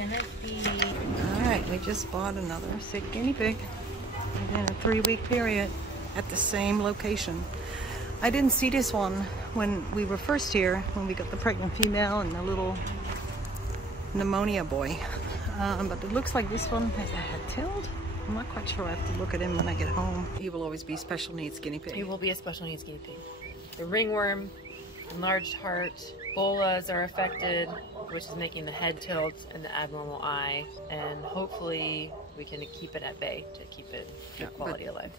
gonna be... Alright, we just bought another sick guinea pig within a 3-week period at the same location. I didn't see this one when we were first here, when we got the pregnant female and the little pneumonia boy. But it looks like this one has a head tilt. I'm not quite sure. I have to look at him when I get home. He will always be special needs guinea pig. He will be a special needs guinea pig. The ringworm, enlarged heart, bolas are affected, which is making the head tilt and the abnormal eye. And hopefully we can keep it at bay to keep it good quality of life.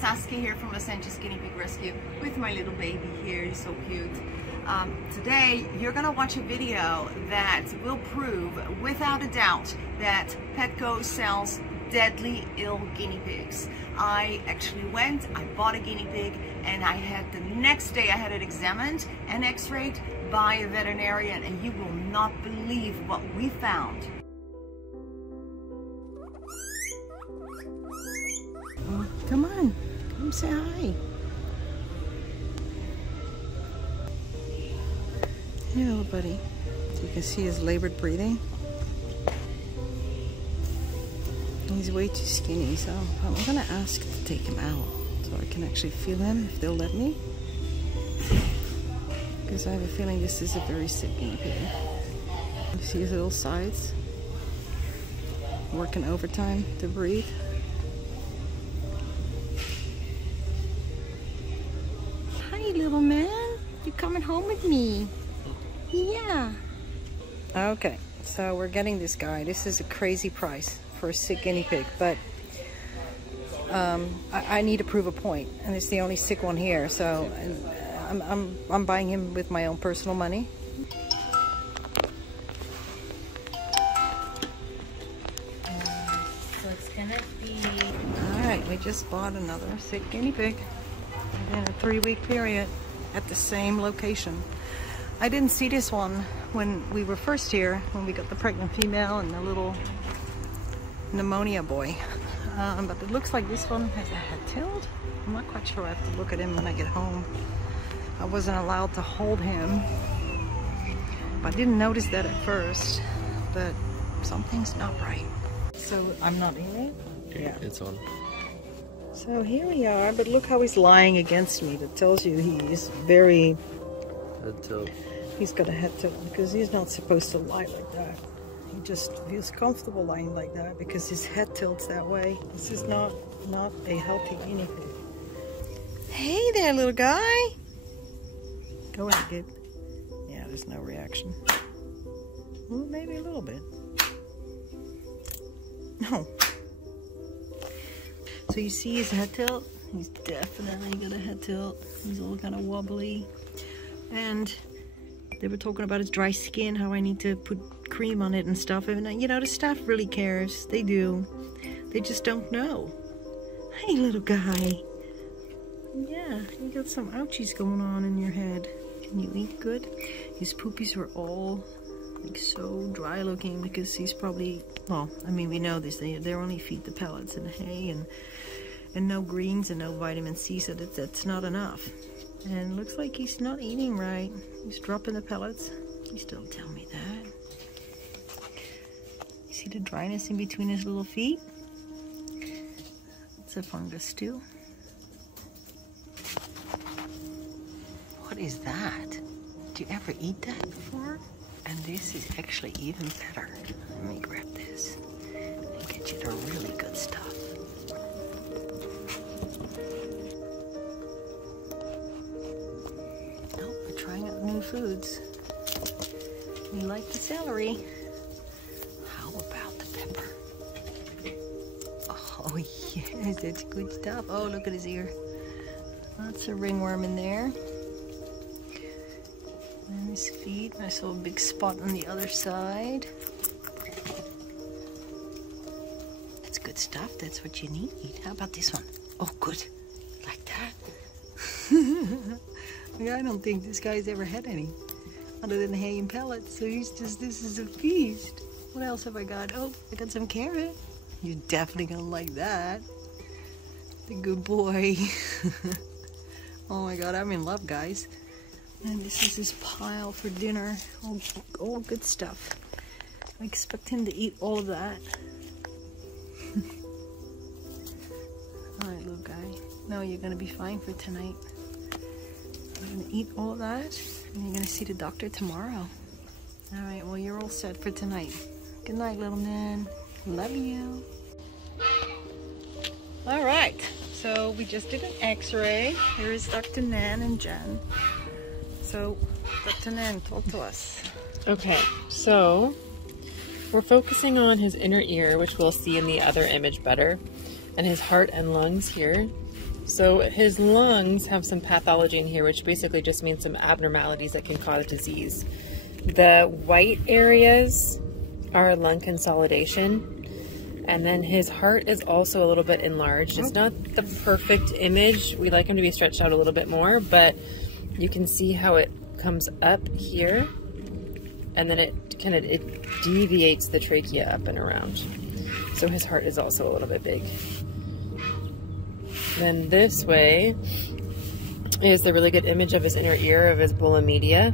Saskia here from FUN Guinea Pig Rescue with my little baby here. He's so cute. Today you're gonna watch a video that will prove without a doubt that Petco sells deadly ill guinea pigs. I actually went, I bought a guinea pig, and I had the next day I had it examined and x-rayed by a veterinarian, and you will not believe what we found. Oh, come on, come say hi. Hey, little buddy. So you can see his labored breathing. He's way too skinny, so I'm gonna ask to take him out so I can actually feel him if they'll let me. Because I have a feeling this is a very sick guinea pig. You see his little sides? Working overtime to breathe. Hi, little man. You coming home with me? Yeah. Okay, so we're getting this guy. This is a crazy price for a sick guinea pig, but I need to prove a point, and it's the only sick one here. So I'm buying him with my own personal money. So it's gonna be... Alright, we just bought another sick guinea pig within a 3-week period at the same location. I didn't see this one when we were first here, when we got the pregnant female and the little pneumonia boy. But it looks like this one has a head tilt. I'm not quite sure. I have to look at him when I get home. I wasn't allowed to hold him. But I didn't notice that at first. But something's not right. So I'm not in it? Yeah, it's on. So here we are, but look how he's lying against me. That tells you he's very... Head tilt. He's got a head tilt because he's not supposed to lie like that. He just feels comfortable lying like that because his head tilts that way. This is not a healthy guinea pig. Hey there, little guy. Go ahead, kid. Yeah, there's no reaction. Well, maybe a little bit. No. So you see his head tilt? He's definitely got a head tilt. He's all kind of wobbly. And they were talking about his dry skin, how I need to put cream on it and stuff. And you know, the staff really cares. They do. They just don't know. Hey, little guy. Yeah, you got some ouchies going on in your head. Can you eat good? His poopies were all like so dry looking because he's probably, well, I mean, we know this. They only feed the pellets and hay and no greens and no vitamin C, so that's not enough. And looks like he's not eating right. He's dropping the pellets. Please don't tell me that. You see the dryness in between his little feet? It's a fungus too. What is that? Did you ever eat that before? And this is actually even better. Let me grab this and get you the really good stuff. New foods. We like the celery. How about the pepper? Oh yes, that's good stuff. Oh, look at his ear. Lots of ringworm in there. And his feet. I saw a big spot on the other side. That's good stuff. That's what you need. How about this one? Oh, good. Like that. Yeah, I don't think this guy's ever had any other than hay and pellets, so he's just, this is a feast. What else have I got? Oh, I got some carrot. You're definitely gonna like that. The good boy. Oh my god, I'm in love, guys. And this is his pile for dinner. All good stuff. I expect him to eat all of that. Alright, little guy. No, you're gonna be fine for tonight. You're gonna eat all of that, and you're gonna see the doctor tomorrow. Alright, well, you're all set for tonight. Good night, little man. Love you. Alright, so we just did an x-ray. Here is Dr. Nan and Jen. So, Dr. Nan, talk to us. Okay, so we're focusing on his inner ear, which we'll see in the other image better, and his heart and lungs here. So his lungs have some pathology in here, which basically just means some abnormalities that can cause disease. The white areas are lung consolidation, and then his heart is also a little bit enlarged. It's not the perfect image. We like him to be stretched out a little bit more, but you can see how it comes up here, and then it deviates the trachea up and around. So his heart is also a little bit big. Then this way is the really good image of his inner ear, of his bulla media.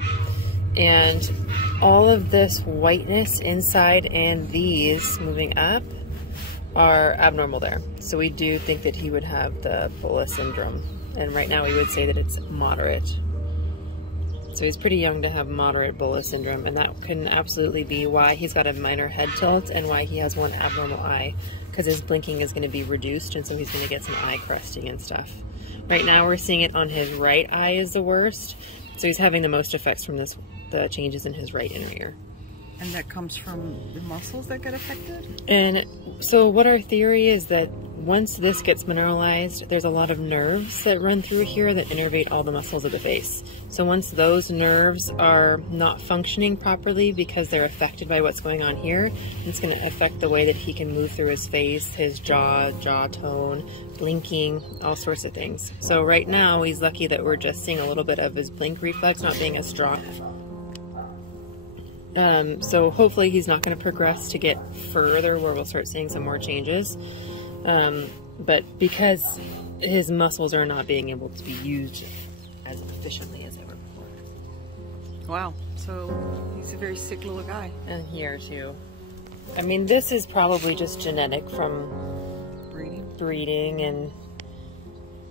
And all of this whiteness inside and these moving up are abnormal there. So we do think that he would have the bulla syndrome. And right now we would say that it's moderate. So he's pretty young to have moderate bulla syndrome, and that can absolutely be why he's got a minor head tilt and why he has one abnormal eye, because his blinking is going to be reduced, and so he's going to get some eye crusting and stuff. Right now we're seeing it on his right eye is the worst, so he's having the most effects from the changes in his right inner ear. And that comes from the muscles that get affected? And so what our theory is that once this gets mineralized, there's a lot of nerves that run through here that innervate all the muscles of the face. So once those nerves are not functioning properly because they're affected by what's going on here, it's going to affect the way that he can move through his face, his jaw tone, blinking, all sorts of things. So right now he's lucky that we're just seeing a little bit of his blink reflex not being as strong. So hopefully he's not going to progress to get further where we'll start seeing some more changes. But because his muscles are not being able to be used as efficiently as ever before. Wow, so he's a very sick little guy. And here too. I mean, this is probably just genetic from breeding and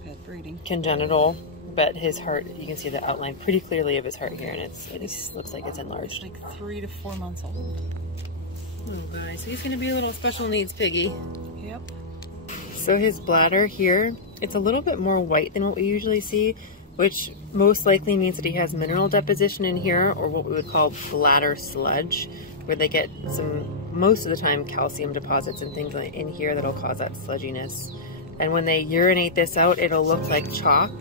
Bad breeding. Congenital. But his heart, you can see the outline pretty clearly of his heart here, and it looks like it's enlarged. It's like 3 to 4 months old. Oh, guys, so he's going to be a little special needs piggy. Yep. So his bladder here, it's a little bit more white than what we usually see, which most likely means that he has mineral deposition in here, or what we would call bladder sludge, where they get most of the time, calcium deposits and things in here that'll cause that sludginess. And when they urinate this out, it'll look like chalk.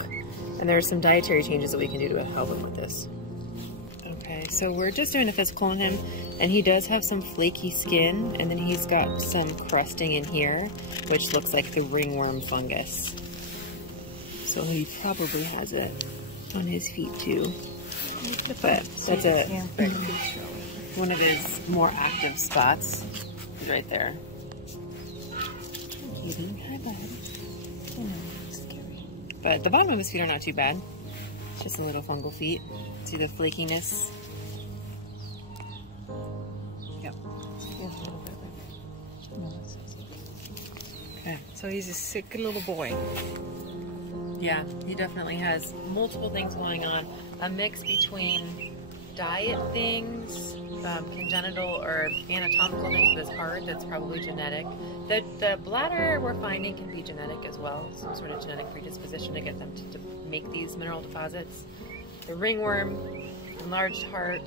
And there are some dietary changes that we can do to help him with this. Okay, so we're just doing a physical on him, and he does have some flaky skin, and then he's got some crusting in here, which looks like the ringworm fungus. So he probably has it on his feet too. But that's one of his more active spots is right there. Hi, bud. But the bottom of his feet are not too bad. Just a little fungal feet. See the flakiness? Yep. Okay. So he's a sick little boy. Yeah, he definitely has multiple things going on. A mix between diet things, congenital or anatomical things with his heart that's probably genetic. The bladder we're finding can be genetic as well, some sort of genetic predisposition to get them to make these mineral deposits. The ringworm, enlarged heart,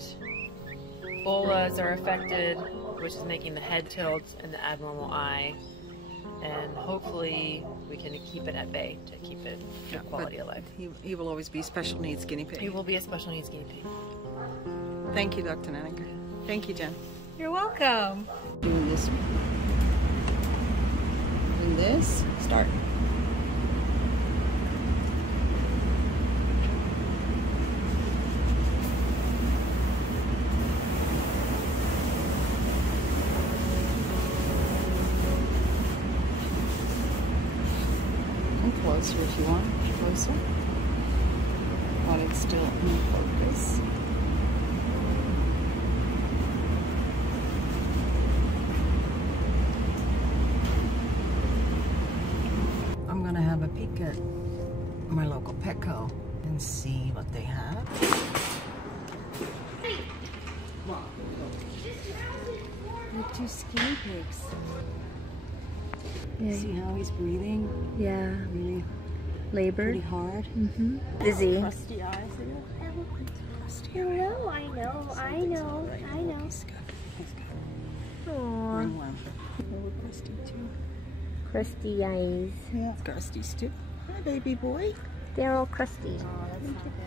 bolas are affected, which is making the head tilt and the abnormal eye. And hopefully we can keep it at bay to keep it good quality of life. He will always be special needs guinea pig. He will be a special needs guinea pig. Thank you, Dr. Nannick. Thank you, Jen. You're welcome. Doing this. And this. Start. And closer if you want. Closer. While it's still in focus. and see what they have. They're 2 skinny pigs. Yeah. See how he's breathing? Yeah. Really Labored. pretty hard. Dizzy. Crusty eyes. Hello, I know. He's got Aww. ringworm. We're crusty too. Crusty eyes. Yeah, crusties too. Hi, baby boy. They're all crusty.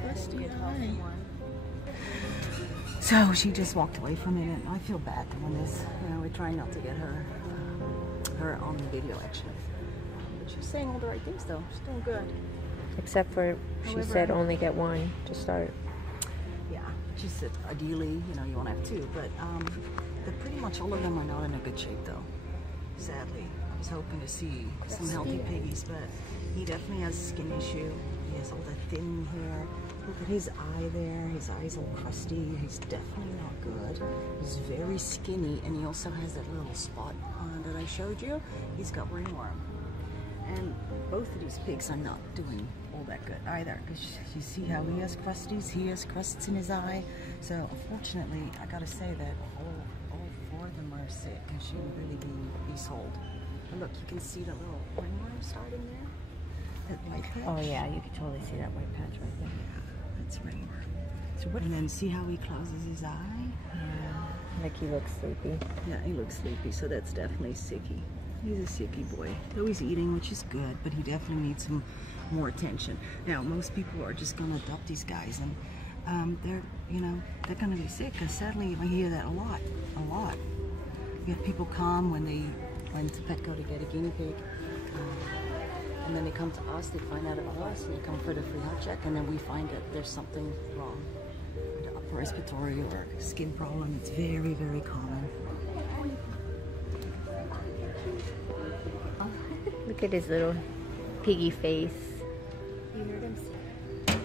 Crusty eye. So she just walked away from it, and I feel bad doing this. You know, we're trying not to get her on the video actually. But she's saying all the right things though. She's doing good. Except for she said only get one to start. Yeah, she said ideally, you know, you want to have 2, but pretty much all of them are not in a good shape though. Sadly, I was hoping to see some healthy piggies, but he definitely has a skin issue. He has all that thin hair. Look at his eye there. His eye's all crusty. He's definitely not good. He's very skinny, and he also has that little spot that I showed you. He's got ringworm. And both of these pigs are not doing all that good either, because you see how he has crusties, he has crusts in his eye. So unfortunately, I gotta say that all 4 of them are sick and shouldn't really be sold. And look, you can see the little ringworm starting there. That white patch. Oh yeah, you can totally see that white patch right there. Yeah, that's ringworm. So what? And then see how he closes his eye? Yeah, like he looks sleepy. Yeah, he looks sleepy, so that's definitely sicky. He's a sicky boy. Though he's eating, which is good, but he definitely needs some more attention. Now, most people are just gonna adopt these guys, and they're gonna be sick, because sadly I hear that a lot. You have people come when they went to Petco to get a guinea pig, and then they come to us, they find out about us, and they come for the free health check, and then we find that there's something wrong. The upper respiratory or skin problem, it's very, very common. Look at his little piggy face. You heard him say.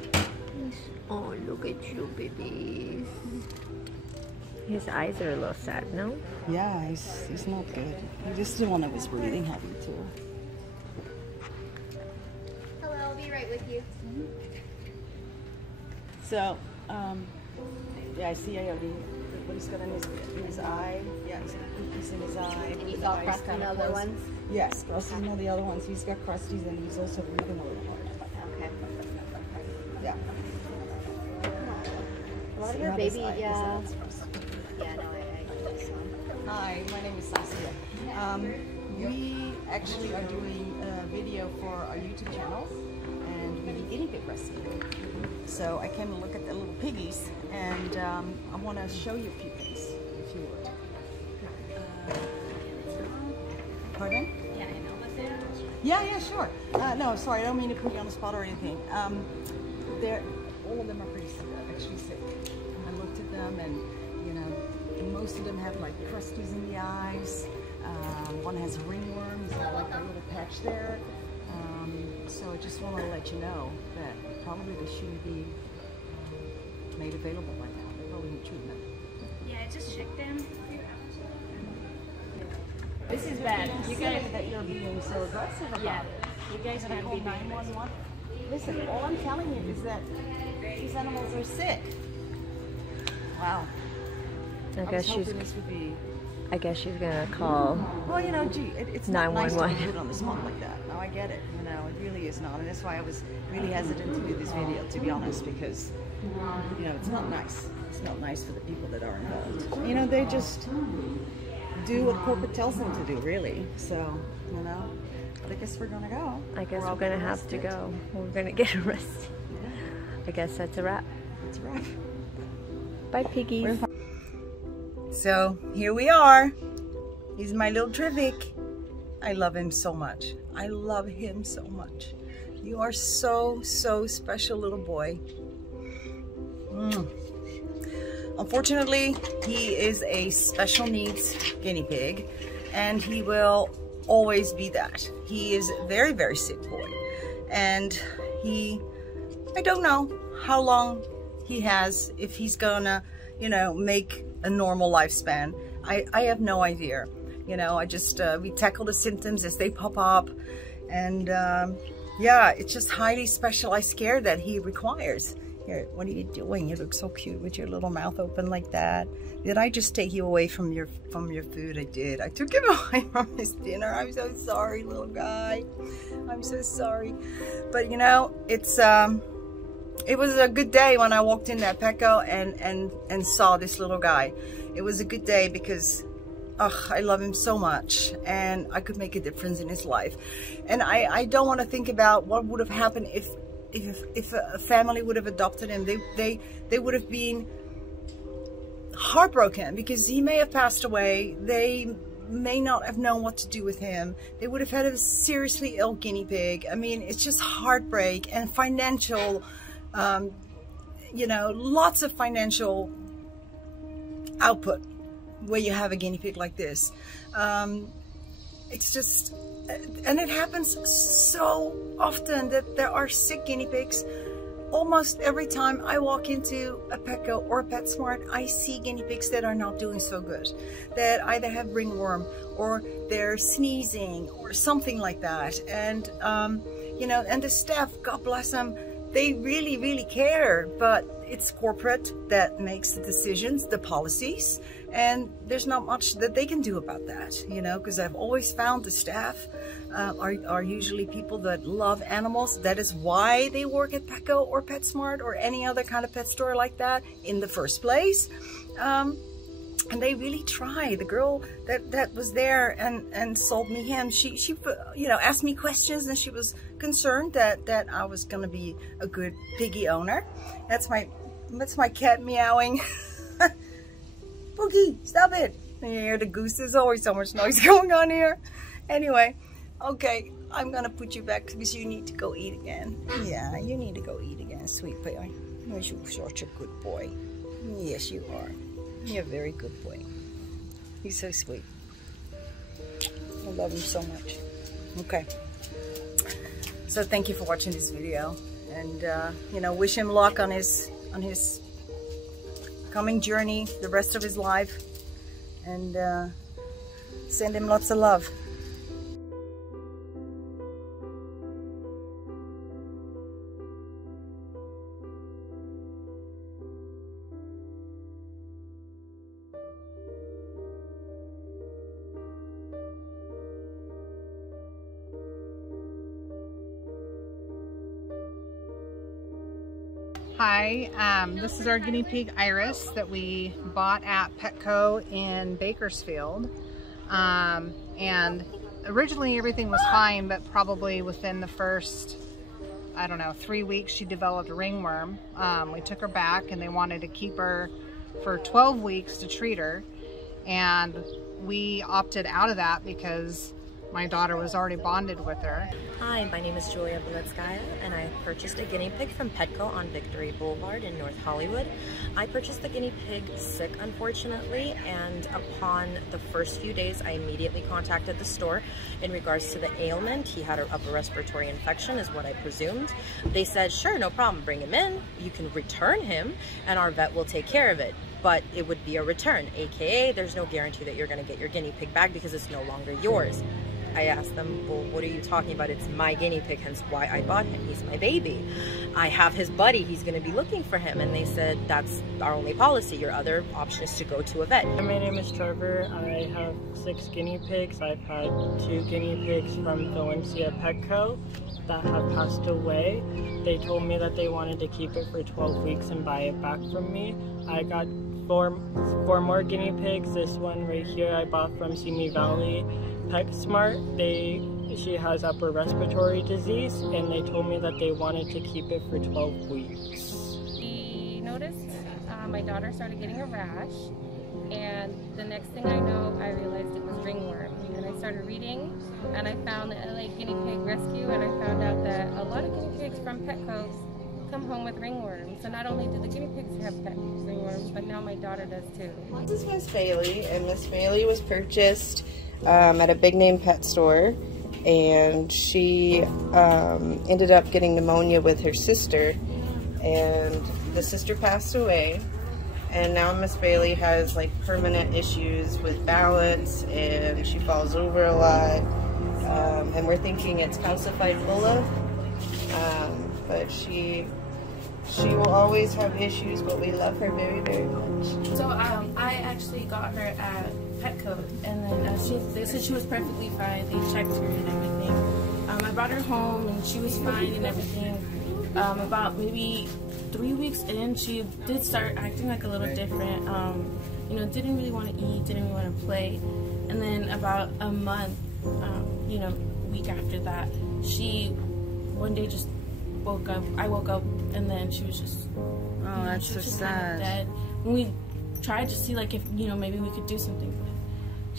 Oh, look at you, babies. His eyes are a little sad, no? Yeah, he's not good. He just the one that was breathing heavy too. Hello, I'll be right with you. So, yeah, I see what he's got in his eye. Yeah, he's got cookies in his eye. And you saw crust on the other ones? Yes, crusties on all the other ones. He's got crusties, and he's also breathing a little hard. Okay. Yeah. A lot of See your how this baby, eye is? yeah. That's crusty. Yeah, no, I saw. Hi, my name is Saskia. We actually are doing a video for our YouTube channel, and we do guinea pig rescue. So I came to look at the little piggies, and I want to show you a few things, if you would. Pardon? Yeah, I know. Yeah, sure. No, sorry, I don't mean to put you on the spot or anything. All of them are pretty actually sick. I looked at them, and most of them have like crusties in the eyes. One has ringworm. He's got like a little patch there. So I just want to let you know that probably they shouldn't be made available right now. They probably need treatment. Yeah, I just checked them. This is bad. You guys that you're being so aggressive about. Yeah. You guys Can I can't call be doing this. 911? Listen, all I'm telling you is that these animals are sick. Wow. I was guess she's hoping this would be. gonna call. Well, gee, it's not nice to 911. be put on the spot like that. No, I get it. It really is not, and that's why I was really hesitant to do this video, to be honest, because it's not nice. It's not nice for the people that are involved. They just do what corporate tells them to do, really. So, but I guess we're gonna go. I guess Or we're gonna I'll have to get go. We're gonna get arrested. I guess that's a wrap. That's right. Bye, piggies. So here we are. He's my little Trivik. I love him so much. I love him so much. You are so, so special, little boy. Unfortunately, he is a special needs guinea pig, and he will always be that. He is a very, very sick boy. And I don't know how long he has, if he's gonna, make a normal lifespan. I have no idea. I just, we tackle the symptoms as they pop up, and yeah, it's just highly specialized care that he requires. Here, what are you doing? You look so cute with your little mouth open like that. Did I just take you away from your food? I did. I took him away from his dinner. I'm so sorry, little guy. I'm so sorry. But you know, it was a good day when I walked in at Petco and saw this little guy. It was a good day because I love him so much, and I could make a difference in his life. And I don't want to think about what would have happened if a family would have adopted him. They would have been heartbroken because he may have passed away. They may not have known what to do with him. They would have had a seriously ill guinea pig. I mean, it's just heartbreak and financial, you know, lots of financial output where you have a guinea pig like this. It's just, and it happens so often that there are sick guinea pigs. Almost every time I walk into a Petco or a PetSmart, I see guinea pigs that are not doing so good, that either have ringworm or they're sneezing or something like that. And you know, and the staff, God bless them, they really, really care, but it's corporate that makes the decisions, the policies, and there's not much that they can do about that, you know, because I've always found the staff are usually people that love animals. That is why they work at Petco or PetSmart or any other kind of pet store like that in the first place. And they really try. The girl that was there and sold me him, she you know, asked me questions, and she was concerned that I was gonna be a good piggy owner. That's my cat meowing. Boogie, stop it. You hear the goose. There's always so much noise going on here. Anyway, okay, I'm gonna put you back because you need to go eat again. Yeah, you need to go eat again, sweet boy. You're such a good boy. Yes, you are. You're a very good boy. He's so sweet. I love him so much. Okay. So thank you for watching this video, and you know, wish him luck on his coming journey, the rest of his life, and send him lots of love. Hi, this is our guinea pig Iris that we bought at Petco in Bakersfield. And originally everything was fine, but probably within the first, I don't know, 3 weeks she developed ringworm. We took her back and they wanted to keep her for 12 weeks to treat her. And we opted out of that because my daughter was already bonded with her. Hi, my name is Julia Beletskaya, and I purchased a guinea pig from Petco on Victory Boulevard in North Hollywood. I purchased the guinea pig sick, unfortunately, and upon the first few days, I immediately contacted the store in regards to the ailment. He had an upper respiratory infection, is what I presumed. They said, sure, no problem, bring him in. You can return him, and our vet will take care of it. But it would be a return, aka there's no guarantee that you're going to get your guinea pig back because it's no longer yours. I asked them, well, what are you talking about? It's my guinea pig, hence why I bought him. He's my baby. I have his buddy. He's going to be looking for him. And they said, that's our only policy. Your other option is to go to a vet. My name is Trevor. I have 6 guinea pigs. I've had 2 guinea pigs from the OMC at Petco that have passed away. They told me that they wanted to keep it for 12 weeks and buy it back from me. I got four more guinea pigs. This one right here I bought from Simi Valley PetSmart. She has upper respiratory disease, and they told me that they wanted to keep it for 12 weeks. We noticed my daughter started getting a rash, and the next thing I know, I realized it was ringworm. And I started reading, and I found the LA Guinea Pig Rescue, and I found out that a lot of guinea pigs from Petco come home with ringworm. So not only do the guinea pigs have ringworm, but now my daughter does too. This is Miss Bailey, and Miss Bailey was purchased at a big name pet store, and she ended up getting pneumonia with her sister, and the sister passed away, and now Miss Bailey has like permanent issues with balance, and she falls over a lot, and we're thinking it's calcified bulla. But she will always have issues, but we love her very, very much. So I actually got her at Petco, and then they said she was perfectly fine. They checked her and everything. I brought her home, and she was fine and everything. About maybe 3 weeks in, she did start acting like a little different. You know, didn't really want to eat, didn't really want to play. And then about a month, you know, week after that, she one day just woke up. I woke up, and then she was just, oh, that's so sad. Dead. When we tried to see, like, if, you know, maybe we could do something, but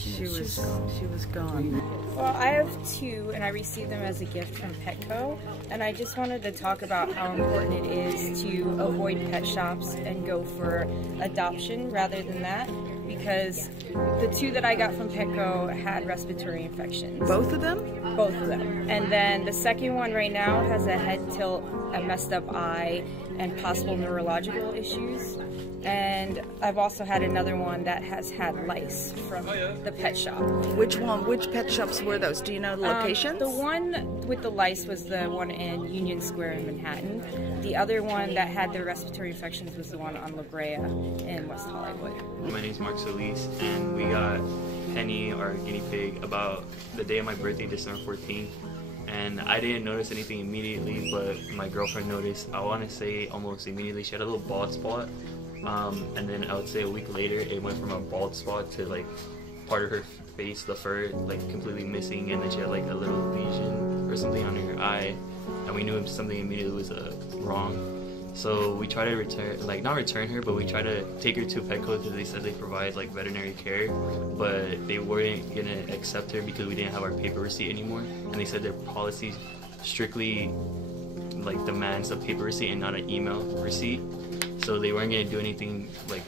she was gone. Well, I have two, and I received them as a gift from Petco, and I just wanted to talk about how important it is to avoid pet shops and go for adoption rather than that, because the two that I got from Petco had respiratory infections. Both of them? Both of them. And then the second one right now has a head tilt, a messed up eye, and possible neurological issues. And I've also had another one that has had lice from the pet shop. Which one? Which pet shops were those? Do you know the locations? The one with the lice was the one in Union Square in Manhattan. The other one that had the respiratory infections was the one on La Brea in West Hollywood. My name's Mark Solis, and we got Penny, our guinea pig, about the day of my birthday, December 14th. And I didn't notice anything immediately, but my girlfriend noticed, I want to say almost immediately. She had a little bald spot. And then I would say a week later, it went from a bald spot to like part of her face, the fur, like completely missing, and then she had like a little lesion or something on her eye, and we knew something immediately was wrong. So we tried to not return her, but we tried to take her to Petco because they said they provide like veterinary care, but they weren't gonna accept her because we didn't have our paper receipt anymore, and they said their policy strictly like demands a paper receipt and not an email receipt. So they weren't going to do anything like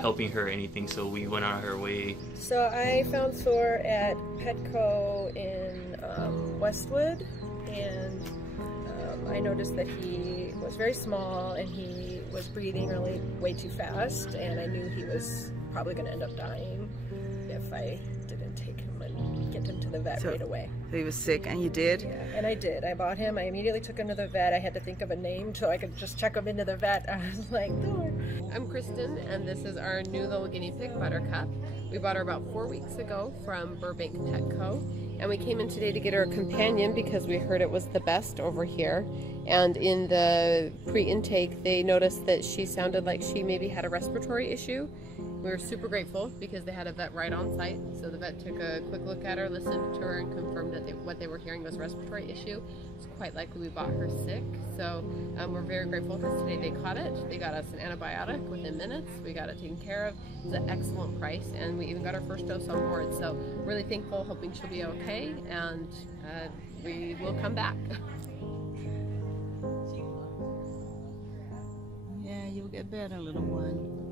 helping her or anything, so we went on our way. So I found Thor at Petco in Westwood, and I noticed that he was very small and he was breathing really way too fast, and I knew he was probably going to end up dying if I didn't take him and get him to the vet right away. He was sick, and you did? Yeah, and I did. I bought him. I immediately took him to the vet. I had to think of a name so I could just check him into the vet. I was like, Thor. I'm Kristen, and this is our new little guinea pig, Buttercup. We bought her about 4 weeks ago from Burbank Petco, and we came in today to get her a companion because we heard it was the best over here. And in the pre-intake, they noticed that she sounded like she maybe had a respiratory issue. We were super grateful because they had a vet right on site. So the vet took a quick look at her, listened to her, and confirmed that what they were hearing was a respiratory issue. It's quite likely we bought her sick. So we're very grateful because today they caught it. They got us an antibiotic within minutes. We got it taken care of. It's an excellent price, and we even got our first dose on board. So really thankful, hoping she'll be okay, and we will come back. Yeah, you'll get better, little one.